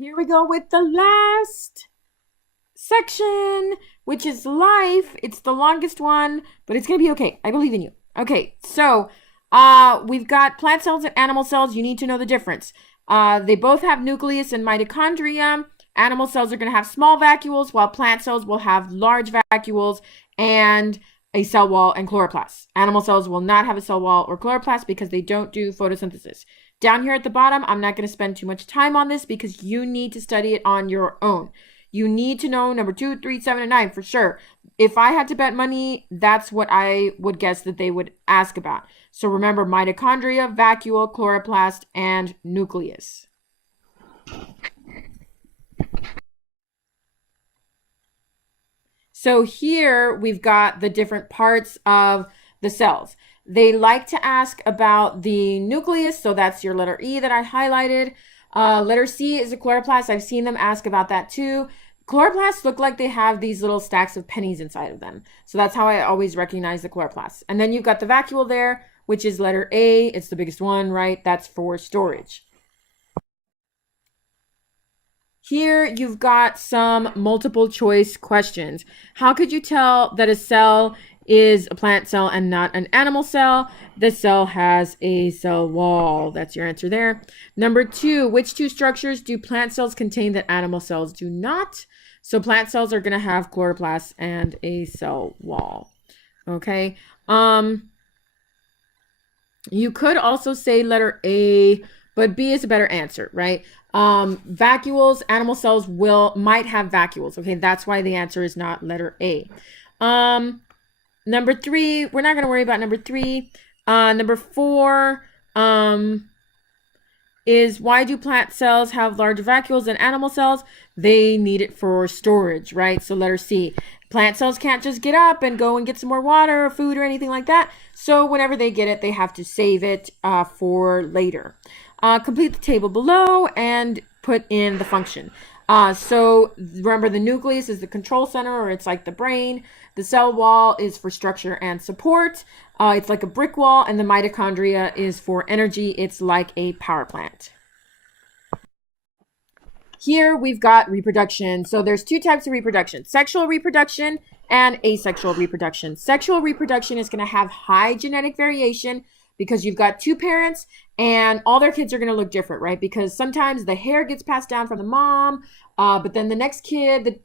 Here we go with the last section, which is life. It's the longest one, but it's going to be okay. I believe in you. Okay, so we've got plant cells and animal cells. You need to know the difference. They both have nucleus and mitochondria. Animal cells are going to have small vacuoles, while plant cells will have large vacuoles and a cell wall and chloroplast. Animal cells will not have a cell wall or chloroplast because they don't do photosynthesis. Down here at the bottom, I'm not going to spend too much time on this because you need to study it on your own. You need to know number 2, 3, 7, and 9 for sure. If I had to bet money, that's what I would guess that they would ask about. So remember mitochondria, vacuole, chloroplast, and nucleus. So here we've got the different parts of the cells. They like to ask about the nucleus, so that's your letter E that I highlighted. Letter C is a chloroplast. I've seen them ask about that too. Chloroplasts look like they have these little stacks of pennies inside of them. So that's how I always recognize the chloroplasts. And then you've got the vacuole there, which is letter A. It's the biggest one, right? That's for storage. Here you've got some multiple choice questions. How could you tell that a cell is a plant cell and not an animal cell? The cell has a cell wall. That's your answer there. Number 2, which 2 structures do plant cells contain that animal cells do not? So plant cells are going to have chloroplasts and a cell wall. Okay. You could also say letter A, but B is a better answer, right? Vacuoles, animal cells might have vacuoles. Okay, that's why the answer is not letter A. Number 3, we're not going to worry about number 3. Number 4 is why do plant cells have larger vacuoles than animal cells? They need it for storage, right? So letter C. Plant cells can't just get up and go and get some more water or food or anything like that. So whenever they get it, they have to save it for later. Complete the table below and put in the function. So remember, the nucleus is the control center, or it's like the brain. The cell wall is for structure and support. It's like a brick wall, and the mitochondria is for energy. It's like a power plant. Here we've got reproduction. So there's 2 types of reproduction: sexual reproduction and asexual reproduction. Sexual reproduction is going to have high genetic variation because you've got 2 parents and all their kids are going to look different, right? Because sometimes the hair gets passed down from the mom, but then the next kid,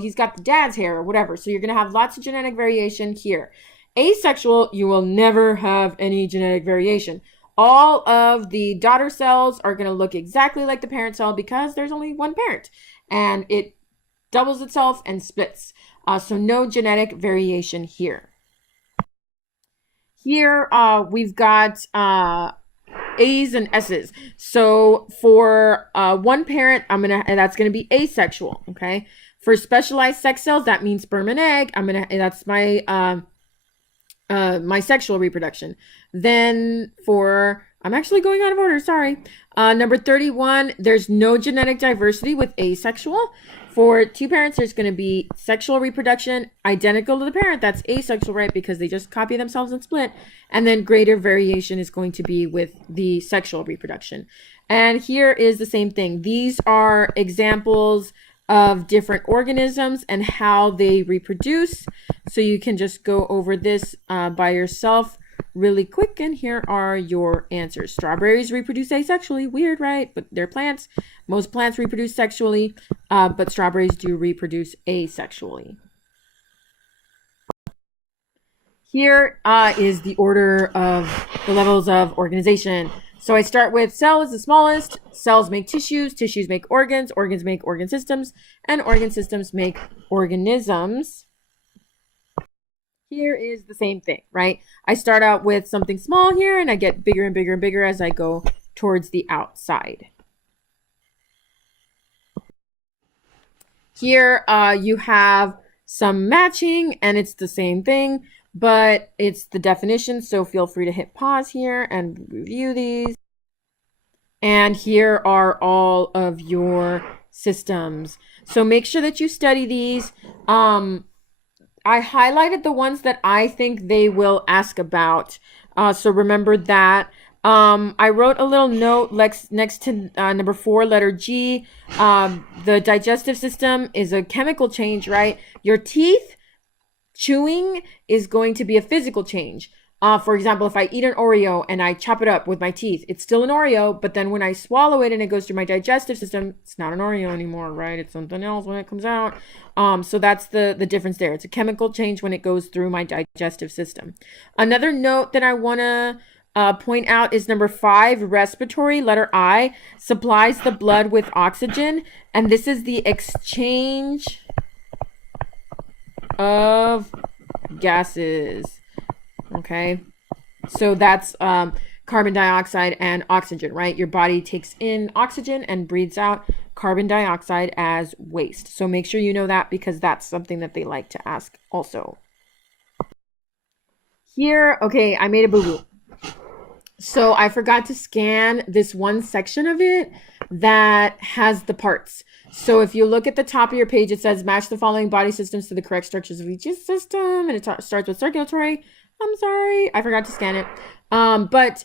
he's got the dad's hair or whatever. So you're going to have lots of genetic variation here. Asexual, you will never have any genetic variation. All of the daughter cells are going to look exactly like the parent cell because there's only one parent and it doubles itself and splits. So no genetic variation here. Here we've got A's and S's. So for one parent, that's gonna be asexual. Okay. For specialized sex cells, that means sperm and egg. That's my my sexual reproduction. Then I'm actually going out of order. Sorry. Number 31. There's no genetic diversity with asexual. For 2 parents, there's going to be sexual reproduction identical to the parent. That's asexual, right? Because they just copy themselves and split. And then greater variation is going to be with the sexual reproduction. And here is the same thing. These are examples of different organisms and how they reproduce. So you can just go over this by yourself really quick, and here are your answers. Strawberries reproduce asexually. Weird, right? But they're plants. Most plants reproduce sexually, but strawberries do reproduce asexually. Here is the order of the levels of organization. So I start with cell is the smallest. Cells make tissues. Tissues make organs. Organs make organ systems. And organ systems make organisms. Here is the same thing, right? I start out with something small here, and I get bigger and bigger and bigger as I go towards the outside. Here you have some matching, and it's the same thing, but it's the definition, so feel free to hit pause here and review these. And here are all of your systems. So make sure that you study these. I highlighted the ones that I think they will ask about. So remember that. I wrote a little note next to number 4, letter G. The digestive system is a chemical change, right? Your teeth chewing is going to be a physical change. For example, if I eat an Oreo and I chop it up with my teeth, it's still an Oreo, but then when I swallow it and it goes through my digestive system, it's not an Oreo anymore, right? It's something else when it comes out. So that's the difference there. It's a chemical change when it goes through my digestive system. Another note that I want to point out is number 5, respiratory, letter I, supplies the blood with oxygen, and this is the exchange of gases. Okay, so that's carbon dioxide and oxygen, right? Your body takes in oxygen and breathes out carbon dioxide as waste. So make sure you know that, because that's something that they like to ask also. Here, okay, I made a boo-boo. So I forgot to scan this one section of it that has the parts. So if you look at the top of your page, it says match the following body systems to the correct structures of each system. And it starts with circulatory. I'm sorry, I forgot to scan it. But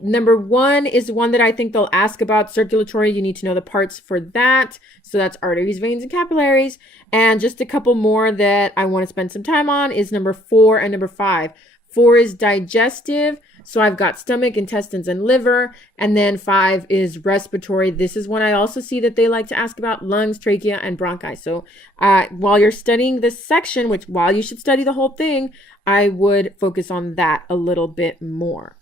number 1 is one that I think they'll ask about. Circulatory, you need to know the parts for that. So that's arteries, veins, and capillaries. And just a couple more that I want to spend some time on is number 4 and number 5. 4 is digestive. So I've got stomach, intestines, and liver. And then 5 is respiratory. This is one I also see that they like to ask about: lungs, trachea, and bronchi. So while you're studying this section, which while you should study the whole thing, I would focus on that a little bit more.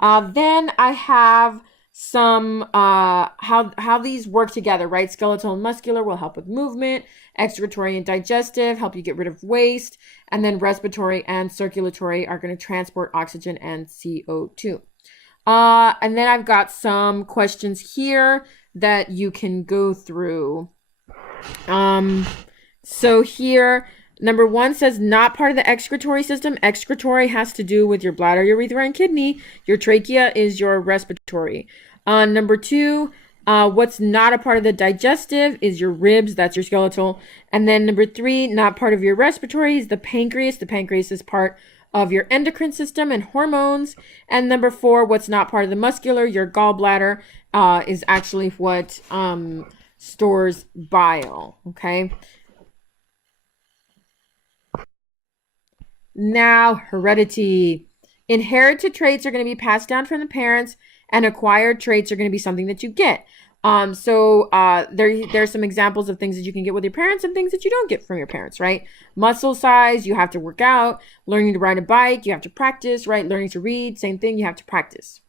Then I have some how these work together, right? Skeletal and muscular will help with movement. Excretory and digestive help you get rid of waste. And then respiratory and circulatory are going to transport oxygen and CO2. And then I've got some questions here that you can go through. So here, number 1 says not part of the excretory system. Excretory has to do with your bladder, urethra, and kidney. Your trachea is your respiratory. Number 2, what's not a part of the digestive is your ribs. That's your skeletal. And then number 3, not part of your respiratory is the pancreas. The pancreas is part of your endocrine system and hormones. And number 4, what's not part of the muscular, your gallbladder, is actually what stores bile. Okay. Now, heredity. Inherited traits are going to be passed down from the parents, and acquired traits are going to be something that you get. There's some examples of things that you can get with your parents and things that you don't get from your parents, right? Muscle size, you have to work out. Learning to ride a bike, you have to practice, right? Learning to read, same thing, you have to practice.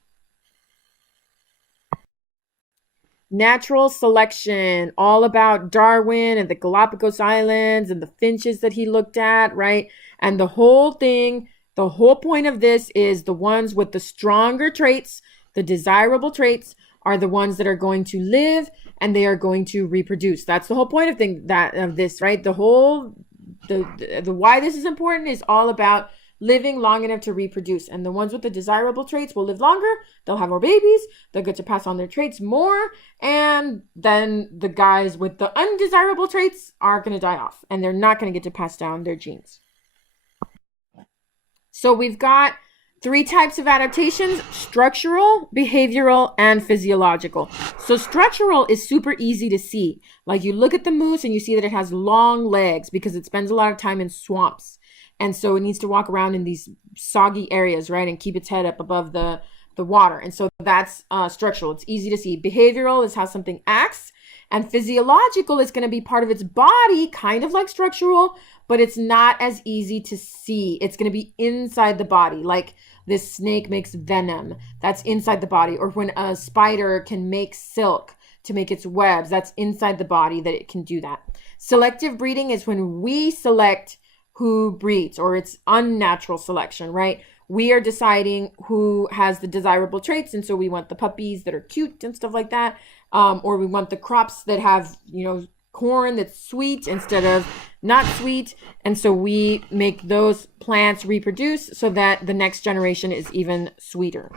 Natural selection, all about Darwin and the Galapagos Islands and the finches that he looked at, right? And the whole point of this is the ones with the stronger traits, the desirable traits, are the ones that are going to live and they are going to reproduce. That's the whole point of this, right? The why this is important is all about living long enough to reproduce. And the ones with the desirable traits will live longer. They'll have more babies. They'll get to pass on their traits more. And then the guys with the undesirable traits are going to die off, and they're not going to get to pass down their genes. So we've got 3 types of adaptations: structural, behavioral, and physiological. So structural is super easy to see. Like, you look at the moose and you see that it has long legs because it spends a lot of time in swamps. And so it needs to walk around in these soggy areas, right? And keep its head up above the water. And so that's structural. It's easy to see. Behavioral is how something acts. And physiological is going to be part of its body, kind of like structural, but it's not as easy to see. It's going to be inside the body. Like, this snake makes venom. That's inside the body. Or when a spider can make silk to make its webs, that's inside the body that it can do that. Selective breeding is when we select who breeds, or it's unnatural selection, right? We are deciding who has the desirable traits, and so we want the puppies that are cute and stuff like that, or we want the crops that have, corn that's sweet instead of not sweet, and so we make those plants reproduce so that the next generation is even sweeter.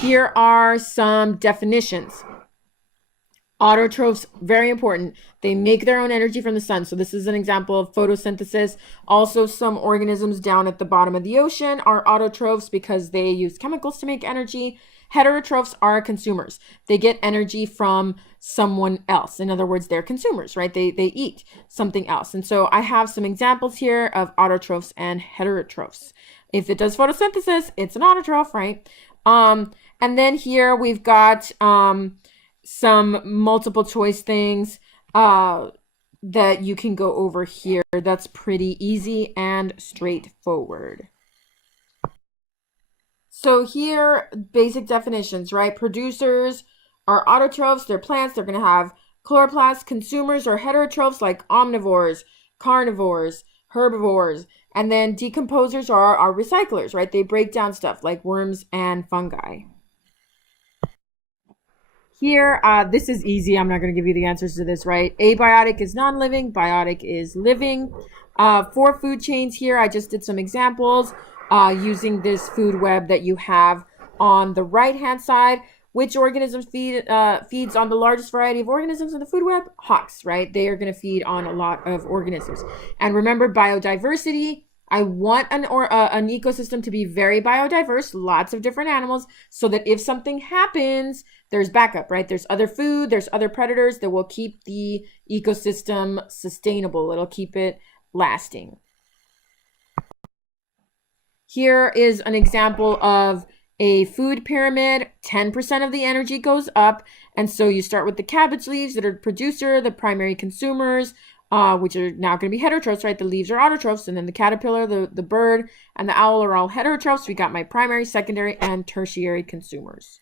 Here are some definitions. Autotrophs, very important. They make their own energy from the sun. So this is an example of photosynthesis. Also, some organisms down at the bottom of the ocean are autotrophs because they use chemicals to make energy. Heterotrophs are consumers. They get energy from someone else. In other words, they're consumers, right? They eat something else. And so I have some examples here of autotrophs and heterotrophs. If it does photosynthesis, it's an autotroph, right? And then here we've got some multiple choice things that you can go over here. That's pretty easy and straightforward. So here, basic definitions, right? Producers are autotrophs. They're plants. They're going to have chloroplasts. Consumers are heterotrophs like omnivores, carnivores, herbivores. And then decomposers are recyclers, right? They break down stuff like worms and fungi. Here, this is easy. I'm not going to give you the answers to this, right? Abiotic is non-living. Biotic is living. For food chains here, I just did some examples using this food web that you have on the right-hand side. Which organisms feeds on the largest variety of organisms in the food web? Hawks, right? They are going to feed on a lot of organisms. And remember, biodiversity. I want an ecosystem to be very biodiverse, lots of different animals, so that if something happens, there's backup, right? There's other food, there's other predators that will keep the ecosystem sustainable. It'll keep it lasting. Here is an example of a food pyramid. 10% of the energy goes up. And so you start with the cabbage leaves that are the producer, the primary consumers, which are now going to be heterotrophs, right? The leaves are autotrophs, and then the caterpillar, the bird, and the owl are all heterotrophs. We got my primary, secondary, and tertiary consumers.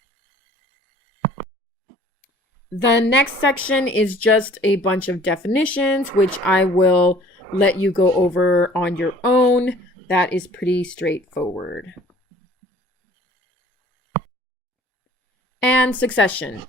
The next section is just a bunch of definitions, which I will let you go over on your own. That is pretty straightforward. And succession.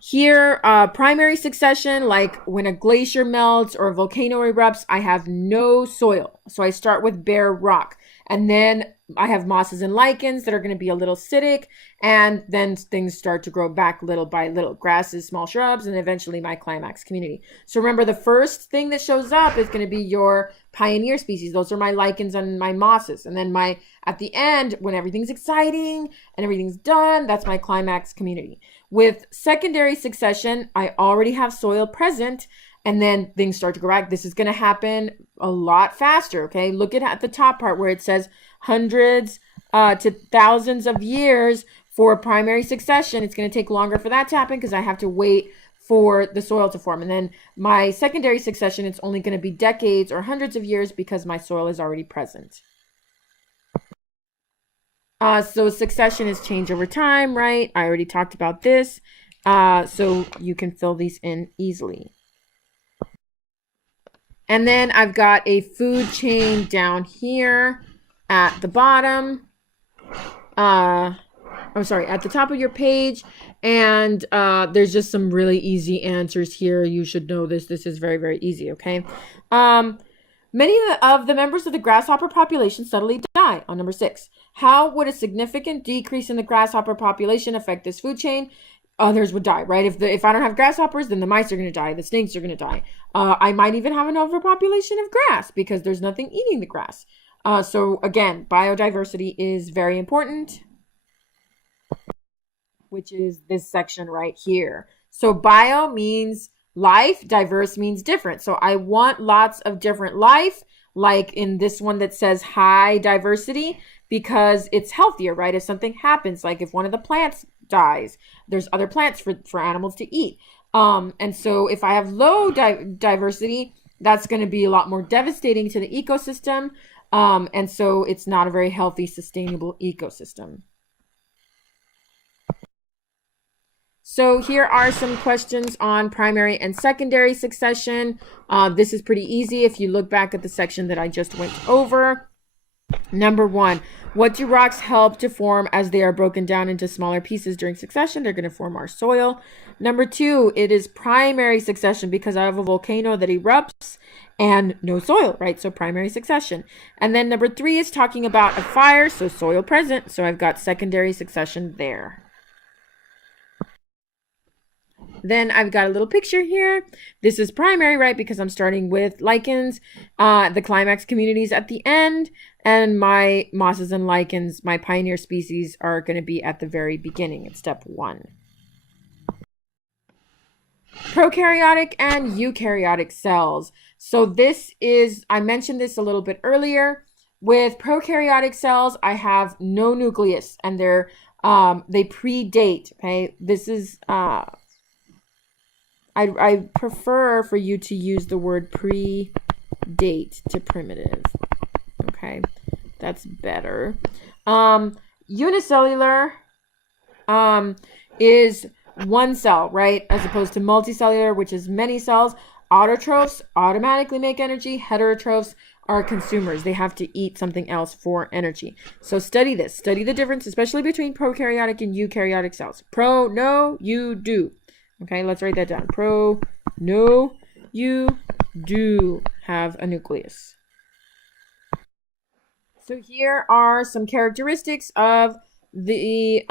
Here, primary succession, like when a glacier melts or a volcano erupts, I have no soil. So I start with bare rock. And then I have mosses and lichens that are going to be a little acidic. And then things start to grow back little by little. Grasses, small shrubs, and eventually my climax community. So remember, the first thing that shows up is going to be your pioneer species. Those are my lichens and my mosses. And then at the end, when everything's exciting and everything's done, that's my climax community. With secondary succession, I already have soil present, and then things start to grow back. This is going to happen a lot faster, okay? Look at the top part where it says hundreds to thousands of years for primary succession. It's going to take longer for that to happen because I have to wait for the soil to form. And then my secondary succession, it's only going to be decades or hundreds of years because my soil is already present. So succession is change over time, right? I already talked about this. So you can fill these in easily. And then I've got a food chain down here at the bottom. I'm sorry, at the top of your page. And there's just some really easy answers here. You should know this. This is very, very easy, okay? Many of the members of the grasshopper population suddenly die on number 6. How would a significant decrease in the grasshopper population affect this food chain? Others would die, right? If I don't have grasshoppers, then the mice are going to die. The snakes are going to die. I might even have an overpopulation of grass because there's nothing eating the grass. So again, biodiversity is very important, which is this section right here. So bio means life, diverse means different. So I want lots of different life, like in this one that says high diversity, because it's healthier, right? If something happens, like if one of the plants dies, there's other plants for animals to eat. And so if I have low diversity, that's going to be a lot more devastating to the ecosystem. And so it's not a very healthy, sustainable ecosystem. So here are some questions on primary and secondary succession. This is pretty easy if you look back at the section that I just went over. Number 1, what do rocks help to form as they are broken down into smaller pieces during succession? They're going to form our soil. Number 2, it is primary succession because I have a volcano that erupts and no soil, right? So primary succession. And then number 3 is talking about a fire, so soil present. So I've got secondary succession there. Then I've got a little picture here. This is primary, right? Because I'm starting with lichens, the climax communities at the end, and my mosses and lichens, my pioneer species, are going to be at the very beginning at step 1. Prokaryotic and eukaryotic cells. So this is, I mentioned this a little bit earlier. With prokaryotic cells, I have no nucleus, and they predate. Okay, this is I prefer for you to use the word predate to primitive. Okay, that's better. Unicellular is one cell, right? As opposed to multicellular, which is many cells. Autotrophs automatically make energy. Heterotrophs are consumers. They have to eat something else for energy. So study this. Study the difference, especially between prokaryotic and eukaryotic cells. Pro, no, you do. Okay, let's write that down. Pro, no, you do have a nucleus. So here are some characteristics of the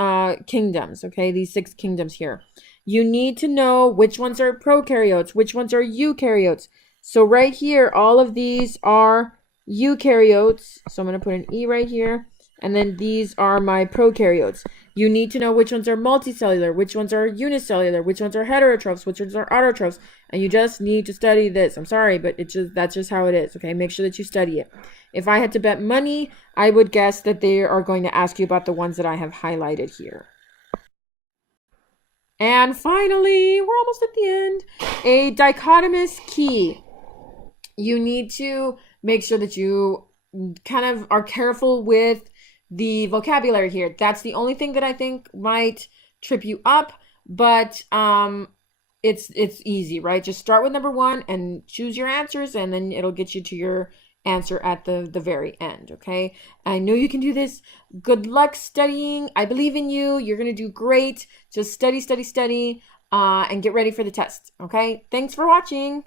kingdoms, okay? These 6 kingdoms here. You need to know which ones are prokaryotes, which ones are eukaryotes. So right here, all of these are eukaryotes. So I'm going to put an E right here. And then these are my prokaryotes. You need to know which ones are multicellular, which ones are unicellular, which ones are heterotrophs, which ones are autotrophs. And you just need to study this. I'm sorry, but that's just how it is, okay? Make sure that you study it. If I had to bet money, I would guess that they are going to ask you about the ones that I have highlighted here. And finally, we're almost at the end, a dichotomous key. You need to make sure that you kind of are careful with the vocabulary here. That's the only thing that I think might trip you up, but it's easy, right? Just start with number 1 and choose your answers, and then it'll get you to your answer at the very end, okay? I know you can do this. Good luck studying. I believe in you. You're going to do great. Just study, and get ready for the test, okay? Thanks for watching.